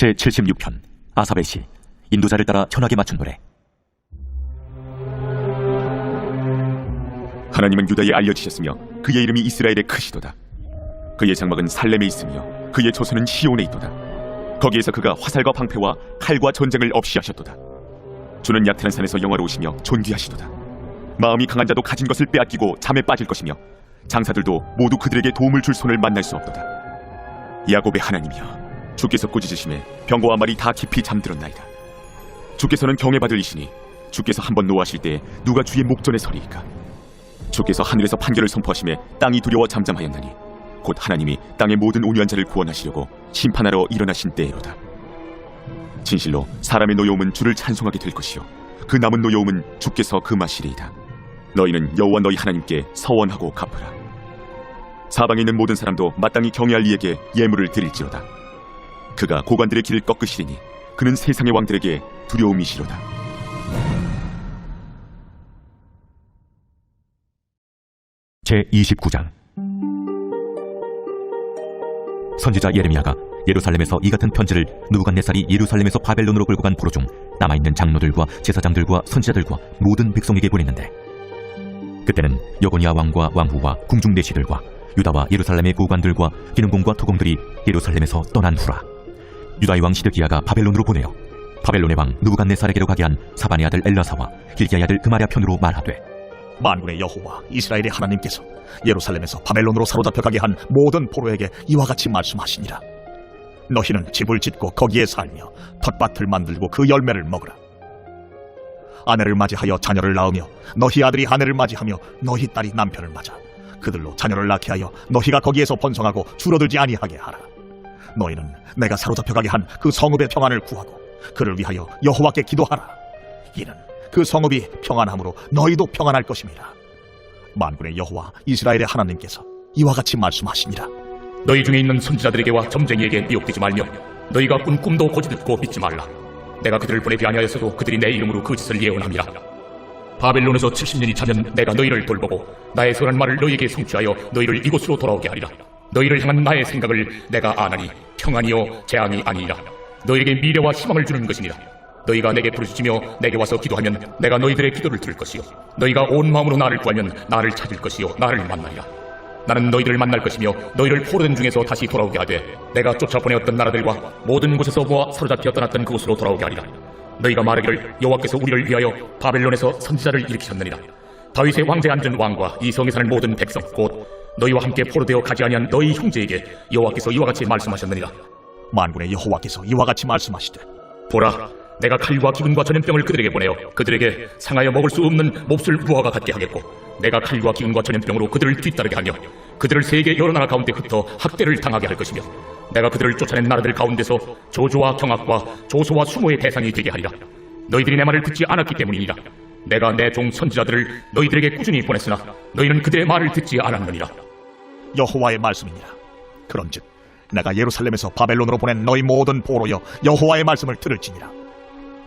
제76편 아삽의 시. 인도자를 따라 현악에 맞춘 노래. 하나님은 유다에 알려지셨으며 그의 이름이 이스라엘의 크시도다. 그의 장막은 살렘에 있으며 그의 조선은 시온에 있도다. 거기에서 그가 화살과 방패와 칼과 전쟁을 없이 하셨도다. 주는 약탈한 산에서 영화로우시며 존귀하시도다. 마음이 강한 자도 가진 것을 빼앗기고 잠에 빠질 것이며 장사들도 모두 그들에게 도움을 줄 손을 만날 수 없도다. 야곱의 하나님이여, 주께서 꾸짖으심에 병거와 말이 다 깊이 잠들었나이다. 주께서는 경외받을 이시니 주께서 한번 노하실 때 누가 주의 목전에 서리이까. 주께서 하늘에서 판결을 선포하심에 땅이 두려워 잠잠하였나니 곧 하나님이 땅의 모든 온유한 자를 구원하시려고 심판하러 일어나신 때에로다. 진실로 사람의 노여움은 주를 찬송하게 될 것이요 그 남은 노여움은 주께서 금하시리이다. 너희는 여호와 너희 하나님께 서원하고 갚으라. 사방에 있는 모든 사람도 마땅히 경외할 이에게 예물을 드릴지로다. 그가 고관들의 길을 꺾으시리니 그는 세상의 왕들에게 두려움이시로다. 제29장 선지자 예레미야가 예루살렘에서 이 같은 편지를 느부갓네살이 예루살렘에서 바벨론으로 끌고 간 포로 중 남아있는 장로들과 제사장들과 선지자들과 모든 백성에게 보냈는데, 그때는 여고니아 왕과 왕후와 궁중 내시들과 유다와 예루살렘의 고관들과 기능공과 토공들이 예루살렘에서 떠난 후라. 유다의 왕 시드기야가 바벨론으로 보내어 바벨론의 왕 느부갓네살에게로 가게 한 사반의 아들 엘라사와 길기야의 아들 그마랴 편으로 말하되, 만군의 여호와 이스라엘의 하나님께서 예루살렘에서 바벨론으로 사로잡혀 가게 한 모든 포로에게 이와 같이 말씀하시니라. 너희는 집을 짓고 거기에 살며 텃밭을 만들고 그 열매를 먹으라. 아내를 맞이하여 자녀를 낳으며 너희 아들이 아내를 맞이하며 너희 딸이 남편을 맞아 그들로 자녀를 낳게 하여 너희가 거기에서 번성하고 줄어들지 아니하게 하라. 너희는 내가 사로잡혀 가게 한 그 성읍의 평안을 구하고 그를 위하여 여호와께 기도하라. 이는 그 성읍이 평안함으로 너희도 평안할 것임이라. 만군의 여호와 이스라엘의 하나님께서 이와 같이 말씀하시니라. 너희 중에 있는 선지자들에게와 점쟁이에게 미혹되지 말며 너희가 꾼 꿈도 고지 듣고 믿지 말라. 내가 그들을 보내지 아니하였어도 그들이 내 이름으로 그 짓을 예언함이라. 바벨론에서 70년이 차면 내가 너희를 돌보고 나의 선한 말을 너희에게 성취하여 너희를 이곳으로 돌아오게 하리라. 너희를 향한 나의 생각을 내가 아나니 평안이요 재앙이 아니니라. 너희에게 미래와 희망을 주는 것이니라. 너희가 내게 부르짖으며 내게 와서 기도하면 내가 너희들의 기도를 들을 것이요 너희가 온 마음으로 나를 구하면 나를 찾을 것이요 나를 만나리라. 나는 너희들을 만날 것이며 너희를 포로된 중에서 다시 돌아오게 하되 내가 쫓아보내었던 나라들과 모든 곳에서 모아 사로잡혀 떠났던 그곳으로 돌아오게 하리라. 너희가 말하기를 여호와께서 우리를 위하여 바벨론에서 선지자를 일으키셨느니라. 다윗의 왕좌에 앉은 왕과 이 성에 사는 모든 백성 곧 너희와 함께 포로되어 가지 아니한 너희 형제에게 여호와께서 이와 같이 말씀하셨느니라. 만군의 여호와께서 이와 같이 말씀하시되, 보라, 내가 칼과 기근과 전염병을 그들에게 보내어 그들에게 상하여 먹을 수 없는 몹쓸 무화과 같게 하겠고 내가 칼과 기근과 전염병으로 그들을 뒤따르게 하며 그들을 세계 여러 나라 가운데 흩어 학대를 당하게 할 것이며 내가 그들을 쫓아낸 나라들 가운데서 저주와 경악과 조소와 수모의 대상이 되게 하리라. 너희들이 내 말을 듣지 않았기 때문이니라. 내가 내 종 선지자들을 너희들에게 꾸준히 보냈으나 너희는 그들의 말을 듣지 않았느니라. 여호와의 말씀이니라. 그런즉 내가 예루살렘에서 바벨론으로 보낸 너희 모든 포로여 여호와의 말씀을 들을지니라.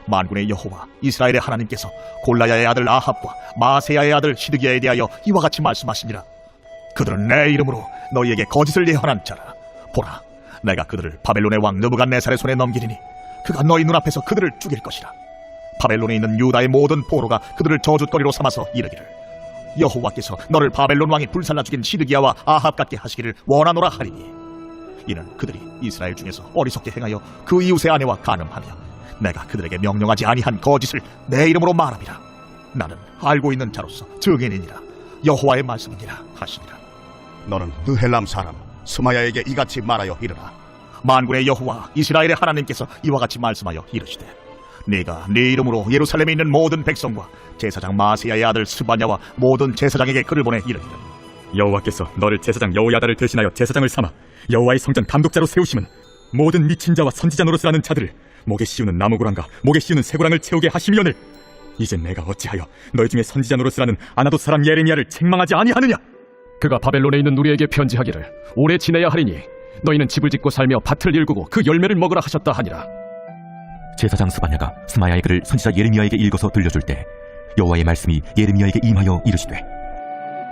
만군의 여호와 이스라엘의 하나님께서 골라야의 아들 아합과 마세야의 아들 시드기야에 대하여 이와 같이 말씀하시니라. 그들은 내 이름으로 너희에게 거짓을 예언한 자라. 보라, 내가 그들을 바벨론의 왕 느부갓네살의 손에 넘기리니 그가 너희 눈앞에서 그들을 죽일 것이라. 바벨론에 있는 유다의 모든 포로가 그들을 저주거리로 삼아서 이르기를, 여호와께서 너를 바벨론 왕이 불살라 죽인 시드기야와 아합 같게 하시기를 원하노라 하리니, 이는 그들이 이스라엘 중에서 어리석게 행하여 그 이웃의 아내와 간음하며 내가 그들에게 명령하지 아니한 거짓을 내 이름으로 말함이라. 나는 알고 있는 자로서 증인이니라. 여호와의 말씀이니라 하시니라. 너는 느헬람 사람 스마야에게 이같이 말하여 이르라. 만군의 여호와 이스라엘의 하나님께서 이와 같이 말씀하여 이르시되, 네가 네 이름으로 예루살렘에 있는 모든 백성과 제사장 마세야의 아들 스바냐와 모든 제사장에게 글을 보내 이르기를, 여호와께서 너를 제사장 여호야다를 대신하여 제사장을 삼아 여호와의 성전 감독자로 세우시면 모든 미친 자와 선지자 노릇을 하는 자들을 목에 씌우는 나무고랑과 목에 씌우는 쇠고랑을 채우게 하시려늘 이제 내가 어찌하여 너희 중에 선지자 노릇을 하는 아나돗 사람 예레미야를 책망하지 아니하느냐. 그가 바벨론에 있는 우리에게 편지하기를 오래 지내야 하리니 너희는 집을 짓고 살며 밭을 일구고 그 열매를 먹으라 하셨다 하니라. 제사장 스바냐가 스마야의 글을 선지자 예레미야에게 읽어서 들려줄 때 여호와의 말씀이 예레미야에게 임하여 이르시되,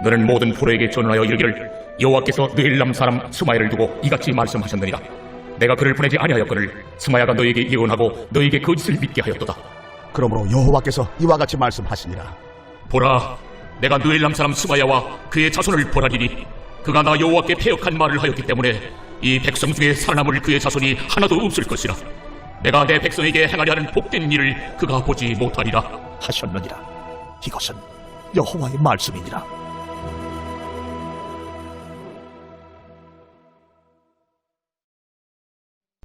너는 모든 포로에게 전하여 이르기를 여호와께서 느헬람 사람 스마야를 두고 이같이 말씀하셨느니라. 내가 그를 보내지 아니하였거늘 스마야가 너에게 예언하고 너에게 거짓을 믿게 하였도다. 그러므로 여호와께서 이와 같이 말씀하시니라. 보라, 내가 느엘람 사람 스마야와 그의 자손을 벌하리니 그가 나 여호와께 패역한 말을 하였기 때문에 이 백성 중에 살아남을 그의 자손이 하나도 없을 것이라. 내가 내 백성에게 행하려 하는 복된 일을 그가 보지 못하리라 하셨느니라. 이것은 여호와의 말씀이니라.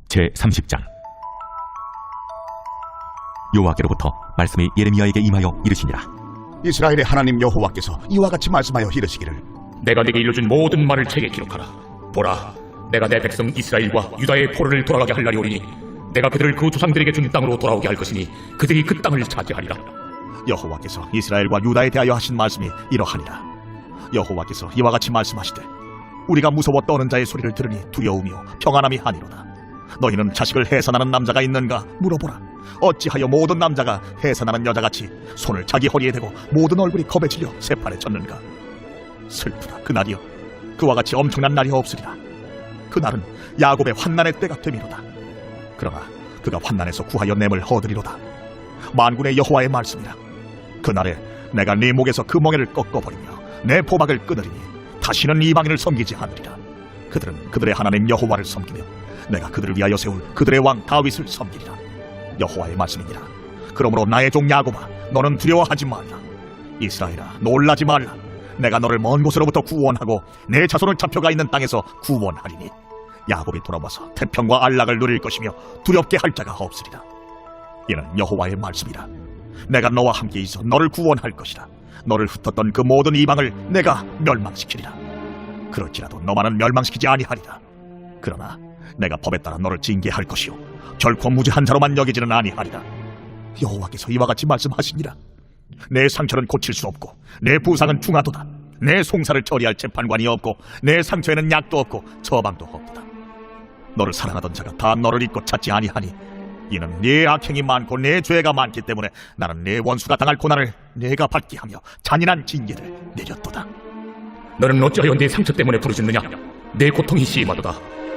제30장. 여호와께로부터 말씀이 예레미야에게 임하여 이르시니라. 이스라엘의 하나님 여호와께서 이와 같이 말씀하여 이르시기를. 내가 네게 일러준 모든 말을 책에 기록하라. 보라, 내가 내 백성 이스라엘과 유다의 포로를 돌아가게 할 날이 오리니 내가 그들을 그 조상들에게 준 땅으로 돌아오게 할 것이니 그들이 그 땅을 차지하리라. 여호와께서 이스라엘과 유다에 대하여 하신 말씀이 이러하니라. 여호와께서 이와 같이 말씀하시되 우리가 무서워 떠는 자의 소리를 들으니 두려우며 평안함이 아니로다. 너희는 자식을 해산하는 남자가 있는가 물어보라. 어찌하여 모든 남자가 해산하는 여자같이 손을 자기 허리에 대고 모든 얼굴이 겁에 질려 세판에 젖는가. 슬프다 그날이여. 그와 같이 엄청난 날이 없으리라. 그날은 야곱의 환난의 때가 되미로다. 그러나 그가 환난에서 구하여 냄을 얻으리로다. 만군의 여호와의 말씀이라. 그날에 내가 네 목에서 그 멍에를 꺾어버리며 내 포박을 끊으리니 다시는 이방인을 섬기지 않으리라. 그들은 그들의 하나님 여호와를 섬기며 내가 그들을 위하여 세울 그들의 왕 다윗을 섬기리라. 여호와의 말씀이니라. 그러므로 나의 종 야곱아, 너는 두려워하지 말라. 이스라엘아, 놀라지 말라. 내가 너를 먼 곳으로부터 구원하고 내 자손을 잡혀가 있는 땅에서 구원하리니 야곱이 돌아와서 태평과 안락을 누릴 것이며 두렵게 할 자가 없으리라. 이는 여호와의 말씀이라. 내가 너와 함께 있어 너를 구원할 것이라. 너를 흩었던 그 모든 이방을 내가 멸망시키리라. 그럴지라도 너만은 멸망시키지 아니하리라. 그러나 내가 법에 따라 너를 징계할 것이요 결코 무죄한 자로만 여기지는 아니하리라. 여호와께서 이와 같이 말씀하시니라. 내 상처는 고칠 수 없고 내 부상은 중하도다. 내 송사를 처리할 재판관이 없고 내 상처에는 약도 없고 처방도 없도다. 너를 사랑하던 자가 다 너를 잊고 찾지 아니하니 이는 네 악행이 많고 내 죄가 많기 때문에 나는 내 원수가 당할 고난을 내가 받게 하며 잔인한 징계를 내렸도다. 너는 어찌하여 내 상처 때문에 부르짖느냐? 내 고통이 심하도다.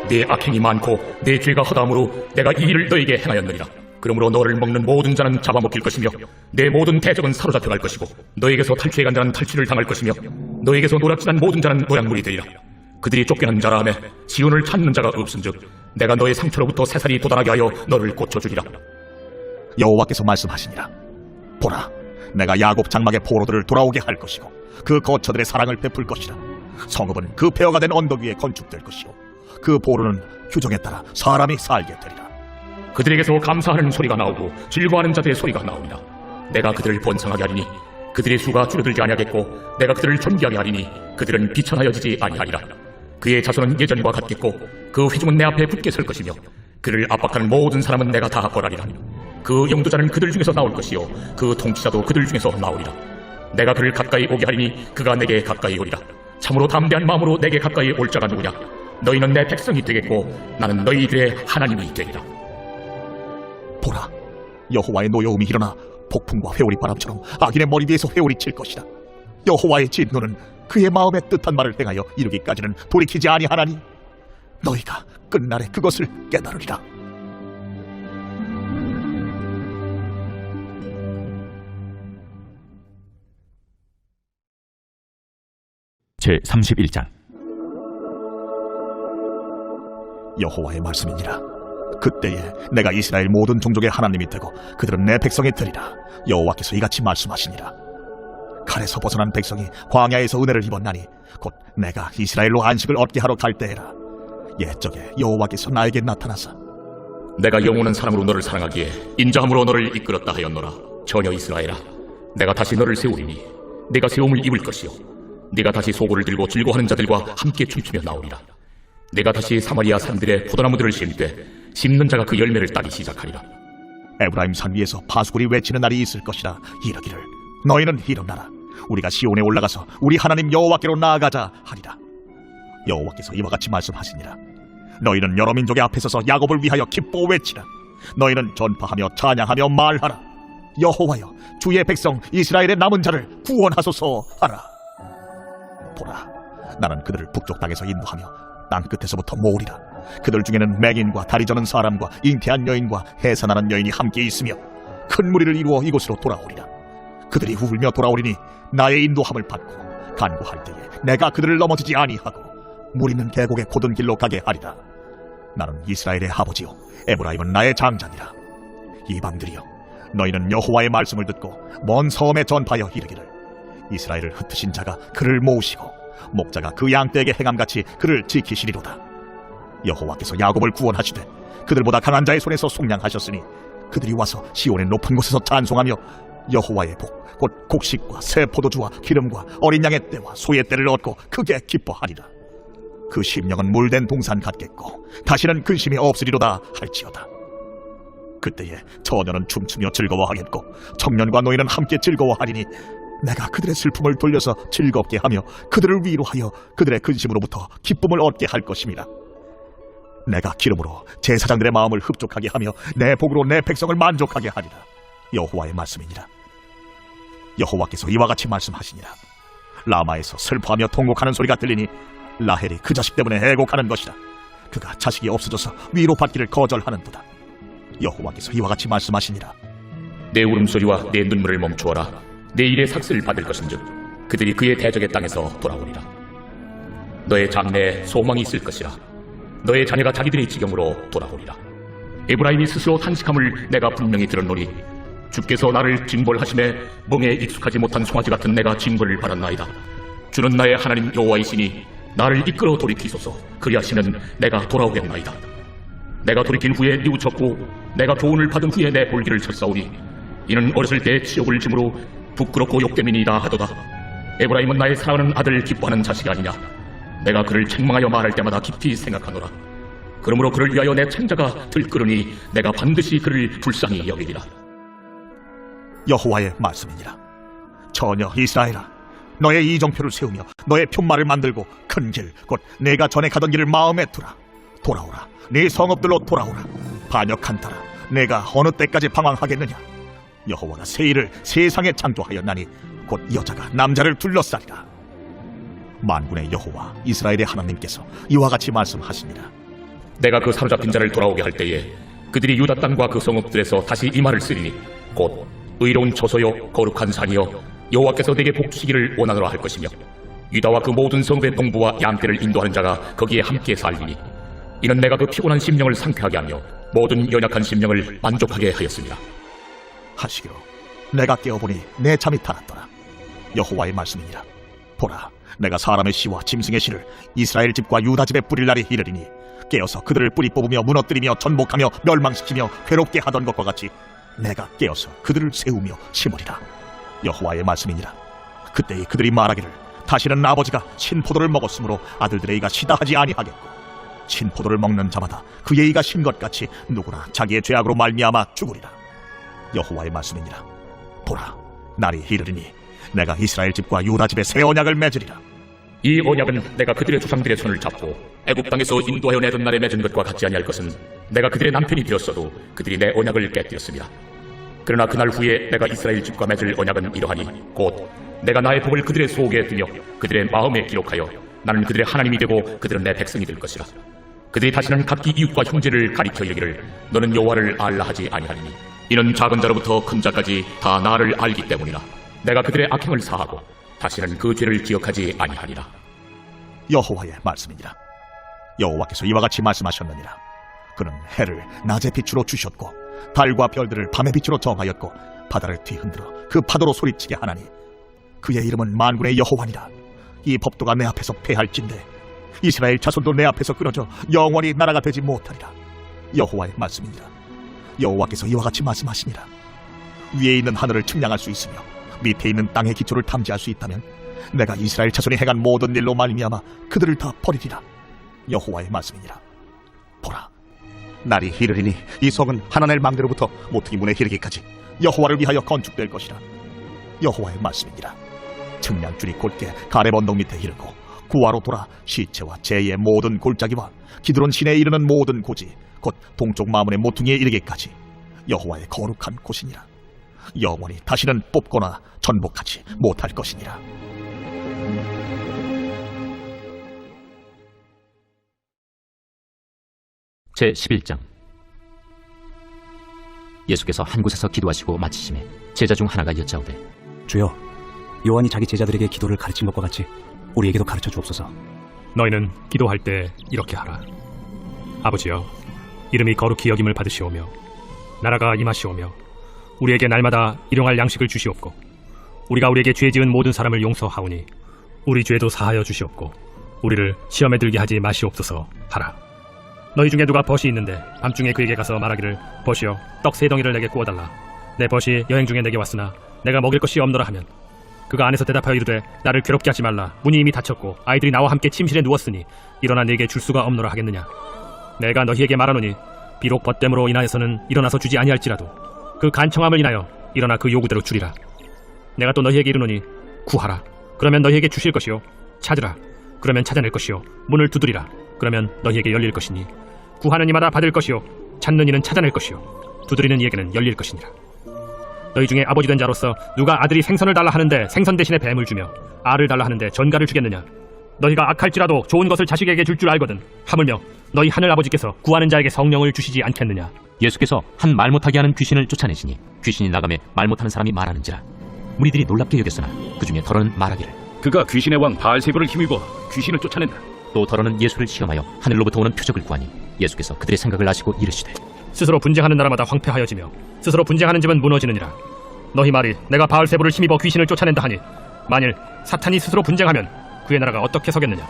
내 악행이 많고 내 죄가 허다함으로 내가 이 일을 너에게 행하였느니라. 그러므로 너를 먹는 모든 자는 잡아먹힐 것이며 내 모든 대적은 사로잡혀갈 것이고 너에게서 탈취해간 자는 탈취를 당할 것이며 너에게서 노략질한 모든 자는 노략물이 되리라. 그들이 쫓겨난 자라 하며 지원을 찾는 자가 없은즉 내가 너의 상처로부터 새살이 돋아나게 하여 너를 고쳐주리라. 여호와께서 말씀하시니라. 보라, 내가 야곱 장막의 포로들을 돌아오게 할 것이고 그 거처들의 사랑을 베풀 것이라. 성읍은 그 폐허가 된 언덕 위에 건축될 것이요 그 보루는 규정에 따라 사람이 살게 되리라. 그들에게서 감사하는 소리가 나오고 즐거워하는 자들의 소리가 나오리라. 내가 그들을 번성하게 하리니 그들의 수가 줄어들지 아니하겠고 내가 그들을 존귀하게 하리니 그들은 비천하여지지 아니하리라. 그의 자손은 예전과 같겠고 그 회중은 내 앞에 굳게 설 것이며 그를 압박하는 모든 사람은 내가 다 벌하리라. 그 영도자는 그들 중에서 나올 것이요 그 통치자도 그들 중에서 나오리라. 내가 그를 가까이 오게 하리니 그가 내게 가까이 오리라. 참으로 담대한 마음으로 내게 가까이 올 자가 누구냐? 너희는 내 백성이 되겠고 나는 너희들의 하나님이 되리라. 보라, 여호와의 노여움이 일어나 폭풍과 회오리 바람처럼 악인의 머리 위에서 회오리 칠 것이다. 여호와의 진노는 그의 마음에 뜻한 말을 행하여 이루기까지는 돌이키지 아니하나니 너희가 끝날에 그것을 깨달으리라. 제31장. 여호와의 말씀이니라. 그때에 내가 이스라엘 모든 종족의 하나님이 되고 그들은 내 백성이 되리라. 여호와께서 이같이 말씀하시니라. 칼에서 벗어난 백성이 광야에서 은혜를 입었나니 곧 내가 이스라엘로 안식을 얻게 하러 갈 때에라. 옛적에 여호와께서 나에게 나타나사 내가 영원한 사랑으로 너를 사랑하기에 인자함으로 너를 이끌었다 하였노라. 전혀 이스라엘아, 내가 다시 너를 세우리니 내가 세움을 입을 것이요 네가 다시 소고를 들고 즐거워하는 자들과 함께 춤추며 나오리라. 내가 다시 사마리아 산들의 포도나무들을 심되 심는 자가 그 열매를 따기 시작하리라. 에브라임 산 위에서 파수꾼이 외치는 날이 있을 것이라. 이르기를 너희는 일어나라. 우리가 시온에 올라가서 우리 하나님 여호와께로 나아가자 하리라. 여호와께서 이와 같이 말씀하시니라. 너희는 여러 민족의 앞에 서서 야곱을 위하여 기뻐 외치라. 너희는 전파하며 찬양하며 말하라. 여호와여, 주의 백성 이스라엘의 남은 자를 구원하소서 하라. 보라, 나는 그들을 북쪽 땅에서 인도하며 땅 끝에서부터 모으리라. 그들 중에는 맹인과 다리 저는 사람과 잉태한 여인과 해산하는 여인이 함께 있으며 큰 무리를 이루어 이곳으로 돌아오리라. 그들이 울며 돌아오리니 나의 인도함을 받고 간구할 때에 내가 그들을 넘어지지 아니하고 무리는 계곡의 곧은 길로 가게 하리라. 나는 이스라엘의 아버지요 에브라임은 나의 장자니라. 이방들이여, 너희는 여호와의 말씀을 듣고 먼 섬에 전파하여 이르기를, 이스라엘을 흩으신 자가 그를 모으시고 목자가 그 양떼에게 행함같이 그를 지키시리로다. 여호와께서 야곱을 구원하시되 그들보다 강한 자의 손에서 속량하셨으니 그들이 와서 시온의 높은 곳에서 찬송하며 여호와의 복 곧 곡식과 새 포도주와 기름과 어린 양의 떼와 소의 떼를 얻고 크게 기뻐하리라. 그 심령은 물된 동산 같겠고 다시는 근심이 없으리로다 할지어다. 그때에 처녀는 춤추며 즐거워하겠고 청년과 노인은 함께 즐거워하리니 내가 그들의 슬픔을 돌려서 즐겁게 하며 그들을 위로하여 그들의 근심으로부터 기쁨을 얻게 할 것임이라. 내가 기름으로 제사장들의 마음을 흡족하게 하며 내 복으로 내 백성을 만족하게 하리라. 여호와의 말씀이니라. 여호와께서 이와 같이 말씀하시니라. 라마에서 슬퍼하며 통곡하는 소리가 들리니 라헬이 그 자식 때문에 애곡하는 것이라. 그가 자식이 없어져서 위로받기를 거절하는도다. 여호와께서 이와 같이 말씀하시니라. 내 울음소리와 내 눈물을 멈추어라. 내 일의 삭슬을 받을 것인즉 그들이 그의 대적의 땅에서 돌아오리라. 너의 장래에 소망이 있을 것이라. 너의 자녀가 자기들의 지경으로 돌아오리라. 에브라임이 스스로 탄식함을 내가 분명히 들었노니 주께서 나를 징벌하심에 멍에 익숙하지 못한 송아지 같은 내가 징벌을 받았나이다. 주는 나의 하나님 여호와이시니 나를 이끌어 돌이키소서. 그리하시면 내가 돌아오겠나이다. 내가 돌이킨 후에 뉘우쳤고 내가 교훈을 받은 후에 내 볼기를 쳤사오니 이는 어렸을 때 치욕을 짐으로 부끄럽고 욕됨이니이다 하도다. 에브라임은 나의 사랑하는 아들 기뻐하는 자식이 아니냐. 내가 그를 책망하여 말할 때마다 깊이 생각하노라. 그러므로 그를 위하여 내 창자가 들끓으니 내가 반드시 그를 불쌍히 여기리라. 여호와의 말씀이니라. 처녀 이스라엘아, 너의 이정표를 세우며 너의 편말을 만들고 큰 길 곧 내가 전에 가던 길을 마음에 두라. 돌아오라, 네 성읍들로 돌아오라. 반역한다라, 내가 어느 때까지 방황하겠느냐. 여호와가 새 일을 세상에 창조하였나니 곧 여자가 남자를 둘러싸리라. 만군의 여호와 이스라엘의 하나님께서 이와 같이 말씀하시니라. 내가 그 사로잡힌 자를 돌아오게 할 때에 그들이 유다 땅과 그 성읍들에서 다시 이 말을 쓰리니 곧 의로운 처소요 거룩한 산이요 여호와께서 내게 복 주시기를 원하노라 할 것이며 유다와 그 모든 성읍의 농부와 양떼를 인도하는 자가 거기에 함께 살리니 이는 내가 그 피곤한 심령을 상쾌하게 하며 모든 연약한 심령을 만족하게 하였습니다. 하시기로 내가 깨어보니 내 잠이 달았더라. 여호와의 말씀이니라. 보라, 내가 사람의 씨와 짐승의 씨를 이스라엘 집과 유다 집에 뿌릴 날이 이르리니 깨어서 그들을 뿌리 뽑으며 무너뜨리며 전복하며 멸망시키며 괴롭게 하던 것과 같이 내가 깨어서 그들을 세우며 심으리라. 여호와의 말씀이니라. 그때에 그들이 말하기를 다시는 아버지가 신포도를 먹었으므로 아들들의 이가 시다 하지 아니하겠고 신포도를 먹는 자마다 그의 이가 신 것 같이 누구나 자기의 죄악으로 말미암아 죽으리라. 여호와의 말씀이니라. 보라, 날이 이르리니 내가 이스라엘 집과 유다 집에 새 언약을 맺으리라. 이 언약은 내가 그들의 조상들의 손을 잡고 애굽 땅에서 인도하여 내던 날에 맺은 것과 같지 아니할 것은 내가 그들의 남편이 되었어도 그들이 내 언약을 깨뜨렸습니다. 그러나 그날 후에 내가 이스라엘 집과 맺을 언약은 이러하니 곧 내가 나의 복을 그들의 속에 두며 그들의 마음에 기록하여 나는 그들의 하나님이 되고 그들은 내 백성이 될 것이라. 그들이 다시는 각기 이웃과 형제를 가리켜 이르기를 너는 여호와를 알라 하지 아니하리니 이는 작은 자로부터 큰 자까지 다 나를 알기 때문이라. 내가 그들의 악행을 사하고 다시는 그 죄를 기억하지 아니하리라. 여호와의 말씀이니라. 여호와께서 이와 같이 말씀하셨느니라. 그는 해를 낮의 빛으로 주셨고 달과 별들을 밤의 빛으로 정하였고 바다를 뒤흔들어 그 파도로 소리치게 하나니 그의 이름은 만군의 여호와니라. 이 법도가 내 앞에서 패할진대 이스라엘 자손도 내 앞에서 끊어져 영원히 나라가 되지 못하리라. 여호와의 말씀이니라. 여호와께서 이와 같이 말씀하시니라. 위에 있는 하늘을 측량할 수 있으며 밑에 있는 땅의 기초를 탐지할 수 있다면 내가 이스라엘 자손이 행한 모든 일로 말미암아 그들을 다 버리리라. 여호와의 말씀이니라. 보라, 날이 이르리니 이 성은 하나넬 망대로부터 모퉁이 문에 이르기까지 여호와를 위하여 건축될 것이라. 여호와의 말씀이니라. 측량줄이 곧게 가렙 언덕 밑에 이르고 구하로 돌아 시체와 제의 모든 골짜기와 기드론 시내에 이르는 모든 고지 곧 동쪽 마문의 모퉁이에 이르기까지 여호와의 거룩한 곳이니라. 영원히 다시는 뽑거나 전복하지 못할 것이니라. 제11장. 예수께서 한 곳에서 기도하시고 마치심에 제자 중 하나가 여짜오되 주여, 요한이 자기 제자들에게 기도를 가르친 것과 같이 우리에게도 가르쳐 주옵소서. 너희는 기도할 때 이렇게 하라. 아버지여, 이름이 거룩히 여김을 받으시오며 나라가 임하시오며 우리에게 날마다 일용할 양식을 주시옵고 우리가 우리에게 죄 지은 모든 사람을 용서하오니 우리 죄도 사하여 주시옵고 우리를 시험에 들게 하지 마시옵소서 하라. 너희 중에 누가 벗이 있는데 밤중에 그에게 가서 말하기를 벗이여 떡 3덩이를 내게 구워달라. 내 벗이 여행 중에 내게 왔으나 내가 먹일 것이 없노라 하면 그가 안에서 대답하여 이르되 나를 괴롭게 하지 말라. 문이 이미 닫혔고 아이들이 나와 함께 침실에 누웠으니 일어나 네게 줄 수가 없노라 하겠느냐. 내가 너희에게 말하노니 비록 벗됨으로 인하여서는 일어나서 주지 아니할지라도 그 간청함을 인하여 일어나 그 요구대로 주리라. 내가 또 너희에게 이르노니 구하라. 그러면 너희에게 주실 것이요 찾으라. 그러면 찾아낼 것이요 문을 두드리라. 그러면 너희에게 열릴 것이니 구하는 이마다 받을 것이요 찾는 이는 찾아낼 것이요 두드리는 이에게는 열릴 것이니라. 너희 중에 아버지 된 자로서 누가 아들이 생선을 달라 하는데 생선 대신에 뱀을 주며 알을 달라 하는데 전갈을 주겠느냐. 너희가 악할지라도 좋은 것을 자식에게 줄 줄 알거든 하물며 너희 하늘 아버지께서 구하는 자에게 성령을 주시지 않겠느냐. 예수께서 한 말 못하게 하는 귀신을 쫓아내시니 귀신이 나가매 말 못하는 사람이 말하는지라. 무리들이 놀랍게 여겼으나 그 중에 더러는 말하기를 그가 귀신의 왕 바알세불을 힘입어 귀신을 쫓아낸다. 또 더러는 예수를 시험하여 하늘로부터 오는 표적을 구하니 예수께서 그들의 생각을 아시고 이르시되 스스로 분쟁하는 나라마다 황폐하여지며 스스로 분쟁하는 집은 무너지느니라. 너희 말이 내가 바알세불을 힘입어 귀신을 쫓아낸다 하니 만일 사탄이 스스로 분쟁하면 그의 나라가 어떻게 서겠느냐.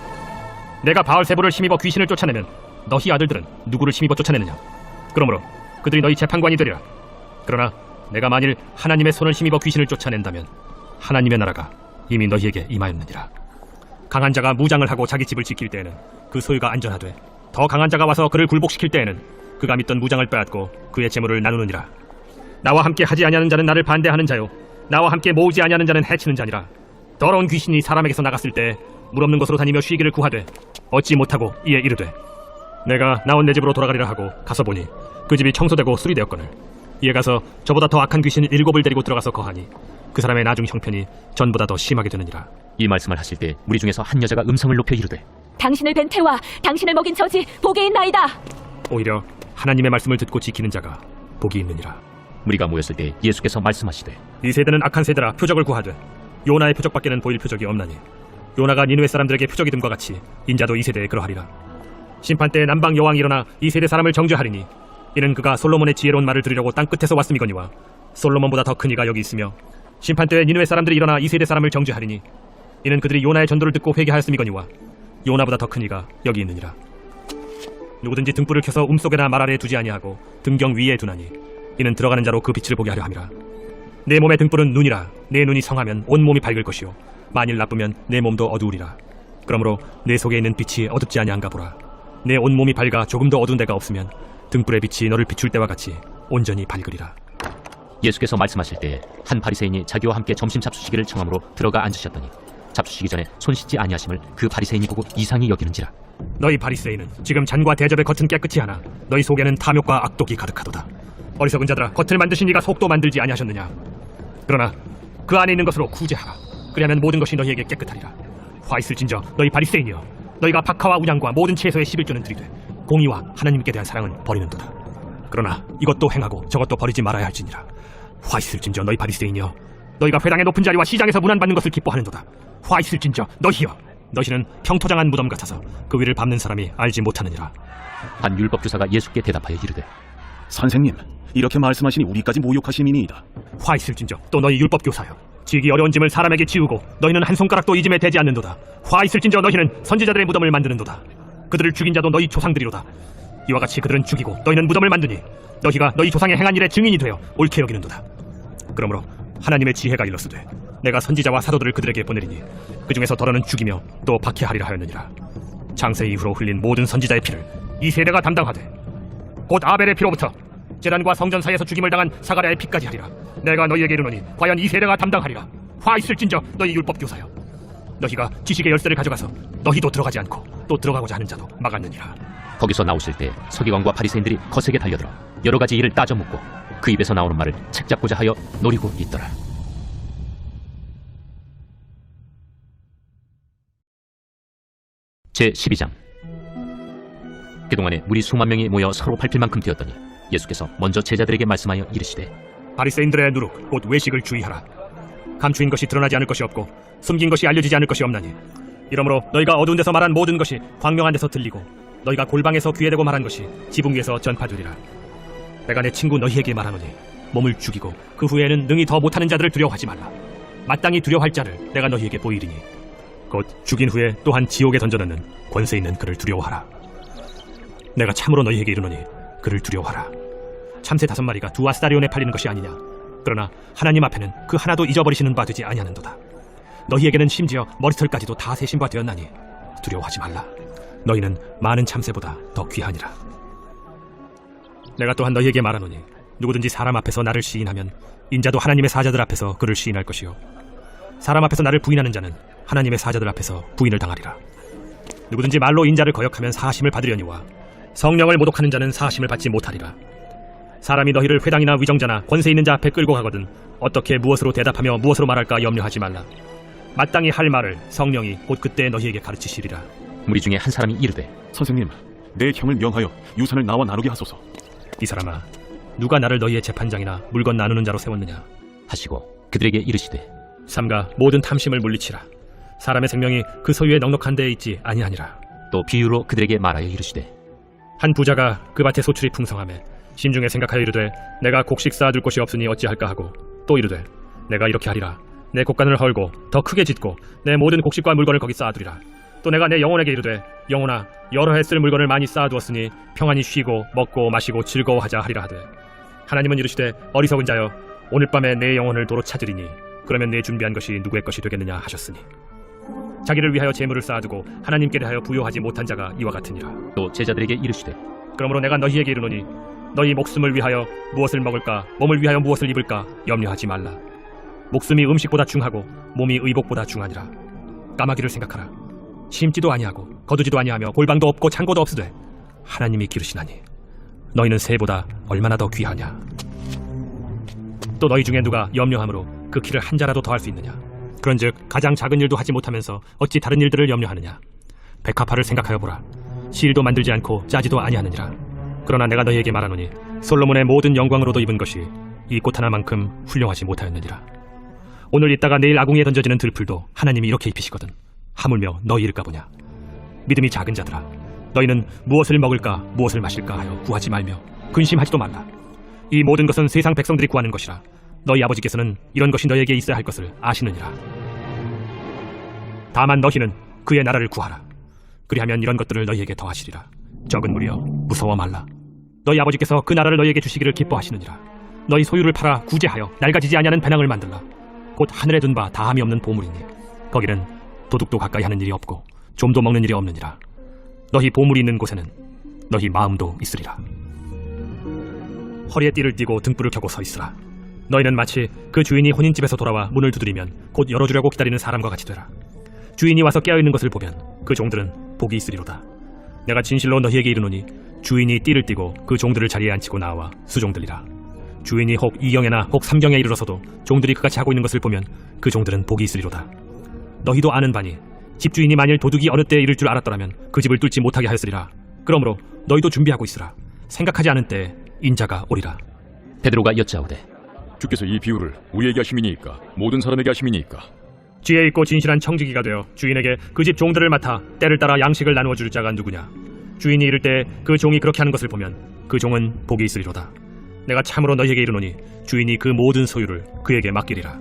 내가 바알세불을 힘입어 귀신을 쫓아내면 너희 아들들은 누구를 힘입어 쫓아내느냐. 그러므로 그들이 너희 재판관이 되리라. 그러나 내가 만일 하나님의 손을 힘입어 귀신을 쫓아낸다면 하나님의 나라가 이미 너희에게 임하였느니라. 강한 자가 무장을 하고 자기 집을 지킬 때에는 그 소유가 안전하되 더 강한 자가 와서 그를 굴복시킬 때에는 그가 믿던 무장을 빼앗고 그의 재물을 나누느니라. 나와 함께 하지 아니하는 자는 나를 반대하는 자요 나와 함께 모으지 아니하는 자는 해치는 자니라. 더러운 귀신이 사람에게서 나갔을 때 물 없는 곳으로 다니며 쉬기를 구하되 얻지 못하고 이에 이르되 내가 나온 내 집으로 돌아가리라 하고 가서 보니 그 집이 청소되고 수리되었거늘 이에 가서 저보다 더 악한 귀신 7을 데리고 들어가서 거하니 그 사람의 나중 형편이 전보다 더 심하게 되느니라. 이 말씀을 하실 때 무리 중에서 한 여자가 음성을 높여 이르되 당신을 뵌 태와 당신을 먹인 저지 복이 있나이다. 오히려 하나님의 말씀을 듣고 지키는 자가 복이 있느니라. 무리가 모였을 때 예수께서 말씀하시되 이 세대는 악한 세대라 표적을 구하되 요나의 표적밖에는 보일 표적이 없나니 요나가 니느웨 사람들에게 표적이 됨과 같이 인자도 이 세대에 그러하리라. 심판 때에 남방 여왕이 일어나 이 세대 사람을 정죄하리니 이는 그가 솔로몬의 지혜로운 말을 들으려고 땅 끝에서 왔음이거니와 솔로몬보다 더 큰 이가 여기 있으며 심판 때에 니느웨 사람들이 일어나 이 세대 사람을 정죄하리니 이는 그들이 요나의 전도를 듣고 회개하였음이거니와 요나보다 더 큰 이가 여기 있느니라. 누구든지 등불을 켜서 움속에나 말 아래에 두지 아니하고 등경 위에 두나니 이는 들어가는 자로 그 빛을 보게 하려 함이라. 내 몸의 등불은 눈이라. 내 눈이 성하면 온 몸이 밝을 것이요 만일 나쁘면 내 몸도 어두우리라. 그러므로 내 속에 있는 빛이 어둡지 아니한가 보라. 내 온 몸이 밝아 조금도 어두운 데가 없으면 등불의 빛이 너를 비출 때와 같이 온전히 밝으리라. 예수께서 말씀하실 때 한 바리새인이 자기와 함께 점심 잡수시기를 청함으로 들어가 앉으셨더니 잡수시기 전에 손 씻지 아니하심을 그 바리새인이 보고 이상히 여기는지라. 너희 바리새인은 지금 잔과 대접의 겉은 깨끗이 하나 너희 속에는 탐욕과 악독이 가득하도다. 어리석은 자들아, 겉을 만드신 이가 속도 만들지 아니하셨느냐. 그러나 그 안에 있는 것으로 구제하라. 그리하면 모든 것이 너희에게 깨끗하리라. 화 있을진저 너희 바리새인이여, 너희가 박하와 우양과 모든 채소의 11조는 들이되 공의와 하나님께 대한 사랑은 버리는도다. 그러나 이것도 행하고 저것도 버리지 말아야 할지니라. 화 있을진저 너희 바리새인이여, 너희가 회당의 높은 자리와 시장에서 문안받는 것을 기뻐하는도다. 화 있을진저 너희여, 너희는 평토장한 무덤 같아서 그 위를 밟는 사람이 알지 못하느니라. 한 율법교사가 예수께 대답하여 이르되 선생님, 이렇게 말씀하시니 우리까지 모욕하심이니이다. 화 있을진저 또 너희 율법교사여, 지기 어려운 짐을 사람에게 지우고 너희는 한 손가락도 이 짐에 대지 않는도다. 화 있을진저 너희는 선지자들의 무덤을 만드는도다. 그들을 죽인 자도 너희 조상들이로다. 이와 같이 그들은 죽이고 너희는 무덤을 만드니 너희가 너희 조상의 행한 일의 증인이 되어 옳게 여기는도다. 그러므로 하나님의 지혜가 일렀으되 내가 선지자와 사도들을 그들에게 보내리니 그 중에서 더러는 죽이며 또 박해하리라 하였느니라. 장세 이후로 흘린 모든 선지자의 피를 이 세대가 담당하되 곧 아벨의 피로부터 제단과 성전 사이에서 죽임을 당한 사가랴의 피까지 하리라. 내가 너희에게 이르노니 과연 이 세대가 담당하리라. 화 있을진저 너희 율법교사여, 너희가 지식의 열쇠를 가져가서 너희도 들어가지 않고 또 들어가고자 하는 자도 막았느니라. 거기서 나오실 때 서기관과 바리새인들이 거세게 달려들어 여러 가지 일을 따져 묻고 그 입에서 나오는 말을 책잡고자 하여 노리고 있더라. 제12장. 그동안에 무리 수만 명이 모여 서로 밟힐 만큼 되었더니 예수께서 먼저 제자들에게 말씀하여 이르시되 바리새인들의 누룩 곧 외식을 주의하라. 감추인 것이 드러나지 않을 것이 없고 숨긴 것이 알려지지 않을 것이 없나니 이러므로 너희가 어두운 데서 말한 모든 것이 광명한 데서 들리고 너희가 골방에서 귀에 대고 말한 것이 지붕 위에서 전파되리라. 내가 내 친구 너희에게 말하노니 몸을 죽이고 그 후에는 능히 더 못하는 자들을 두려워하지 말라. 마땅히 두려워할 자를 내가 너희에게 보이리니 곧 죽인 후에 또한 지옥에 던져넣는 권세 있는 그를 두려워하라. 내가 참으로 너희에게 이르노니 그를 두려워하라. 참새 5마리가 2아스타리온에 팔리는 것이 아니냐. 그러나 하나님 앞에는 그 하나도 잊어버리시는 바 되지 아니하는도다. 너희에게는 심지어 머리털까지도 다 세신 바 되었나니 두려워하지 말라. 너희는 많은 참새보다 더 귀하니라. 내가 또한 너희에게 말하노니 누구든지 사람 앞에서 나를 시인하면 인자도 하나님의 사자들 앞에서 그를 시인할 것이요 사람 앞에서 나를 부인하는 자는 하나님의 사자들 앞에서 부인을 당하리라. 누구든지 말로 인자를 거역하면 사하심을 받으려니와 성령을 모독하는 자는 사하심을 받지 못하리라. 사람이 너희를 회당이나 위정자나 권세 있는 자 앞에 끌고 가거든 어떻게 무엇으로 대답하며 무엇으로 말할까 염려하지 말라. 마땅히 할 말을 성령이 곧 그때 너희에게 가르치시리라. 무리 중에 한 사람이 이르되 선생님, 내 형을 명하여 유산을 나와 나누게 하소서. 이 사람아, 누가 나를 너희의 재판장이나 물건 나누는 자로 세웠느냐 하시고 그들에게 이르시되 삼가 모든 탐심을 물리치라. 사람의 생명이 그 소유의 넉넉한 데에 있지 아니하니라. 또 비유로 그들에게 말하여 이르시되 한 부자가 그 밭에 소출이 풍성하매 심중에 생각하여 이르되 내가 곡식 쌓아둘 곳이 없으니 어찌할까 하고 또 이르되 내가 이렇게 하리라. 내 곡간을 헐고 더 크게 짓고 내 모든 곡식과 물건을 거기 쌓아두리라. 또 내가 내 영혼에게 이르되 영혼아, 여러 해 쓸 물건을 많이 쌓아두었으니 평안히 쉬고 먹고 마시고 즐거워하자 하리라 하되 하나님은 이르시되 어리석은 자여, 오늘 밤에 내 영혼을 도로 찾으리니 그러면 내 준비한 것이 누구의 것이 되겠느냐 하셨으니 자기를 위하여 재물을 쌓아두고 하나님께 대하여 부요하지 못한 자가 이와 같으니라. 또 제자들에게 이르시되 그러므로 내가 너희에게 이르노니 너희 목숨을 위하여 무엇을 먹을까 몸을 위하여 무엇을 입을까 염려하지 말라. 목숨이 음식보다 중하고 몸이 의복보다 중하니라. 까마귀를 생각하라. 심지도 아니하고 거두지도 아니하며 골방도 없고 창고도 없으되 하나님이 기르시나니 너희는 새보다 얼마나 더 귀하냐. 또 너희 중에 누가 염려함으로 그 키를 한 자라도 더할 수 있느냐. 그런즉 가장 작은 일도 하지 못하면서 어찌 다른 일들을 염려하느냐. 백합화를 생각하여 보라. 실도 만들지 않고 짜지도 아니하느니라. 그러나 내가 너희에게 말하노니 솔로몬의 모든 영광으로도 입은 것이 이 꽃 하나만큼 훌륭하지 못하였느니라. 오늘 있다가 내일 아궁이에 던져지는 들풀도 하나님이 이렇게 입히시거든 하물며 너희일까 보냐. 믿음이 작은 자들아, 너희는 무엇을 먹을까 무엇을 마실까 하여 구하지 말며 근심하지도 말라. 이 모든 것은 세상 백성들이 구하는 것이라. 너희 아버지께서는 이런 것이 너희에게 있어야 할 것을 아시느니라. 다만 너희는 그의 나라를 구하라. 그리하면 이런 것들을 너희에게 더하시리라. 적은 무리여, 무서워 말라. 너희 아버지께서 그 나라를 너희에게 주시기를 기뻐하시느니라. 너희 소유를 팔아 구제하여 낡아지지 아니하는 배낭을 만들라. 곧 하늘에 둔 바 다함이 없는 보물이니 거기는 도둑도 가까이 하는 일이 없고 좀도 먹는 일이 없느니라. 너희 보물이 있는 곳에는 너희 마음도 있으리라. 허리에 띠를 띠고 등불을 켜고 서 있으라. 너희는 마치 그 주인이 혼인집에서 돌아와 문을 두드리면 곧 열어주려고 기다리는 사람과 같이 되라. 주인이 와서 깨어있는 것을 보면 그 종들은 복이 있으리로다. 내가 진실로 너희에게 이르노니 주인이 띠를 띠고 그 종들을 자리에 앉히고 나와 수종들이라. 주인이 혹 2경에나 혹 3경에 이르러서도 종들이 그같이 하고 있는 것을 보면 그 종들은 복이 있으리로다. 너희도 아는 바니 집주인이 만일 도둑이 어느 때에 이를 줄 알았더라면 그 집을 뚫지 못하게 하였으리라. 그러므로 너희도 준비하고 있으라. 생각하지 않은 때에 인자가 오리라. 베드로가 여짜오되 주께서 이 비유를 우리에게 하심이니까 모든 사람에게 하심이니까 지혜 있고 진실한 청지기가 되어 주인에게 그 집 종들을 맡아 때를 따라 양식을 나누어 줄 자가 누구냐. 주인이 이를 때 그 종이 그렇게 하는 것을 보면 그 종은 복이 있으리로다. 내가 참으로 너희에게 이르노니 주인이 그 모든 소유를 그에게 맡기리라.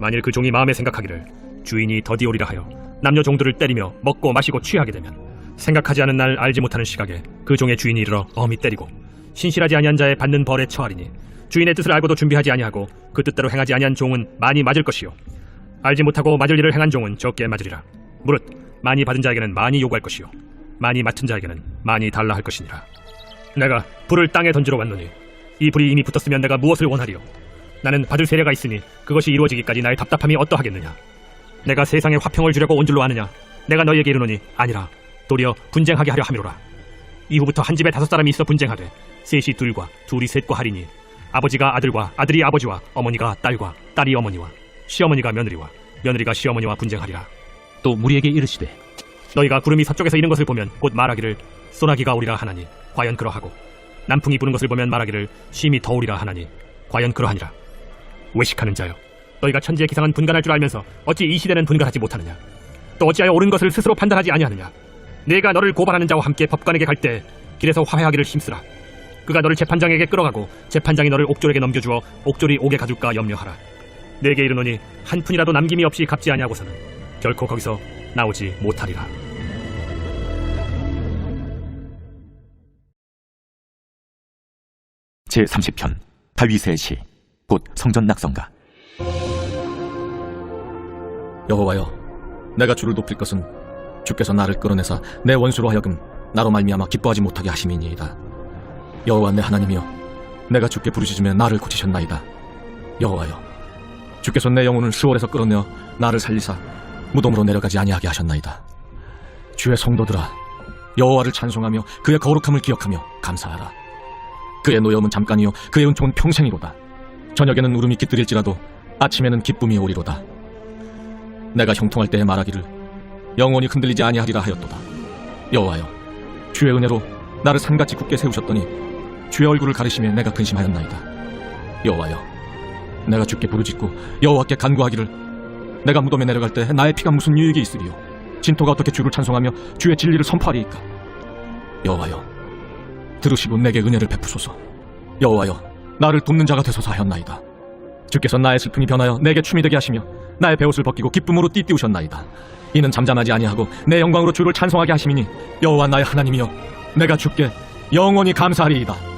만일 그 종이 마음에 생각하기를 주인이 더디 오리라 하여 남녀 종들을 때리며 먹고 마시고 취하게 되면 생각하지 않은 날 알지 못하는 시각에 그 종의 주인이 이르러 엄히 때리고 신실하지 아니한 자의 받는 벌에 처하리니 주인의 뜻을 알고도 준비하지 아니하고 그 뜻대로 행하지 아니한 종은 많이 맞을 것이요 알지 못하고 맞을 일을 행한 종은 적게 맞으리라. 무릇 많이 받은 자에게는 많이 요구할 것이요 많이 맡은 자에게는 많이 달라 할 것이니라. 내가 불을 땅에 던지러 왔노니 이 불이 이미 붙었으면 내가 무엇을 원하리요. 나는 받을 세례가 있으니 그것이 이루어지기까지 나의 답답함이 어떠하겠느냐. 내가 세상에 화평을 주려고 온 줄로 아느냐. 내가 너희에게 이르노니 아니라 도리어 분쟁하게 하려 함이로라. 이후부터 한 집에 5사람이 있어 분쟁하되 셋이 둘과 둘이 셋과 하리니 아버지가 아들과 아들이 아버지와 어머니가 딸과 딸이 어머니와 시어머니가 며느리와 며느리가 시어머니와 분쟁하리라. 또 무리에게 이르시되 너희가 구름이 서쪽에서 이는 것을 보면 곧 말하기를 소나기가 오리라 하나니 과연 그러하고 남풍이 부는 것을 보면 말하기를 쉼이 더우리라 하나니 과연 그러하니라. 외식하는 자여, 너희가 천지의 기상은 분간할 줄 알면서 어찌 이 시대는 분간하지 못하느냐? 또 어찌하여 옳은 것을 스스로 판단하지 아니하느냐? 내가 너를 고발하는 자와 함께 법관에게 갈 때 길에서 화해하기를 힘쓰라. 그가 너를 재판장에게 끌어가고 재판장이 너를 옥졸에게 넘겨주어 옥졸이 옥에 가둘까 염려하라. 내게 이르노니 한 푼이라도 남김이 없이 갚지 아니하고서는 결코 거기서 나오지 못하리라. 제30편 다윗의 시, 곧 성전 낙성가. 여호와여, 내가 주를 높일 것은 주께서 나를 끌어내사 내 원수로 하여금 나로 말미암아 기뻐하지 못하게 하심이니이다. 여호와 내 하나님이여, 내가 주께 부르짖으며 나를 고치셨나이다. 여호와여, 주께서 내 영혼을 스월에서 끌어내어 나를 살리사 무덤으로 내려가지 아니하게 하셨나이다. 주의 성도들아, 여호와를 찬송하며 그의 거룩함을 기억하며 감사하라. 그의 노여움은 잠깐이요 그의 은총은 평생이로다. 저녁에는 울음이 깃들일지라도 아침에는 기쁨이 오리로다. 내가 형통할 때에 말하기를 영원히 흔들리지 아니하리라 하였도다. 여호와여, 주의 은혜로 나를 산같이 굳게 세우셨더니 주의 얼굴을 가리시며 내가 근심하였나이다. 여호와여, 내가 주께 부르짖고 여호와께 간구하기를 내가 무덤에 내려갈 때 나의 피가 무슨 유익이 있으리요? 진토가 어떻게 주를 찬송하며 주의 진리를 선포하리이까? 여호와여, 들으시고 내게 은혜를 베푸소서. 여호와여, 나를 돕는 자가 되소서 하였나이다. 주께서 나의 슬픔이 변하여 내게 춤이 되게 하시며 나의 베옷을 벗기고 기쁨으로 띠띠우셨나이다. 이는 잠잠하지 아니하고 내 영광으로 주를 찬송하게 하심이니 여호와 나의 하나님이여, 내가 주께 영원히 감사하리이다.